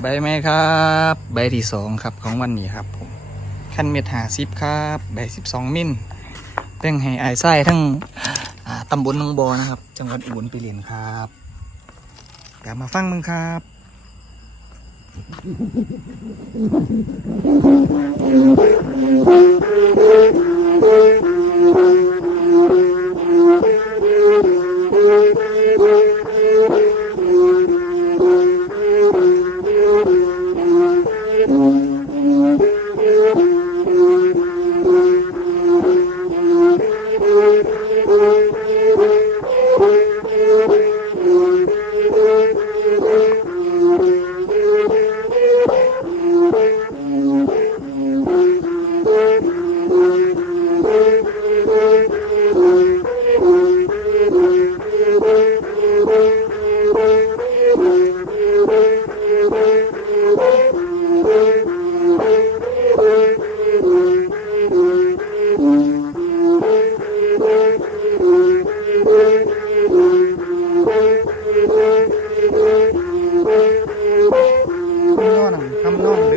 ใบไหมครับ ใบที่สองครับของวันนี้ครับผมขั้นเม็ดหาซิบครับ ใบสิบสองมิลเป้งให้อายไส้ทั้งตำบลหนองบอนะครับ จังหวัดอุบลปีเลียนครับกลับมาฟังมึงครับน้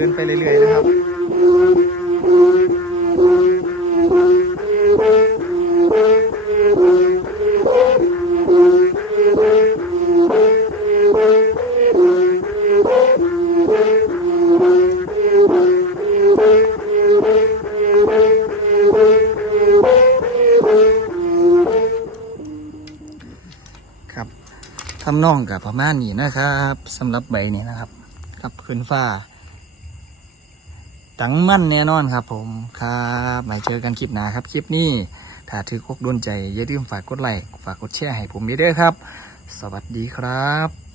ดินไปเรื่อยๆนะครับครับทำน่องกับประมาณนี้นะครับสำหรับใบนี้นะครับ กับขึ้นฟ้า ตังมั่นแน่นอนครับผมครับมาเจอกันคลิปหน้าครับคลิปนี้ถ้าถือกกดนใจอย่าลืมฝากกดไลค์ฝากกดแชร์ให้ผมด้วยครับ สวัสดีครับ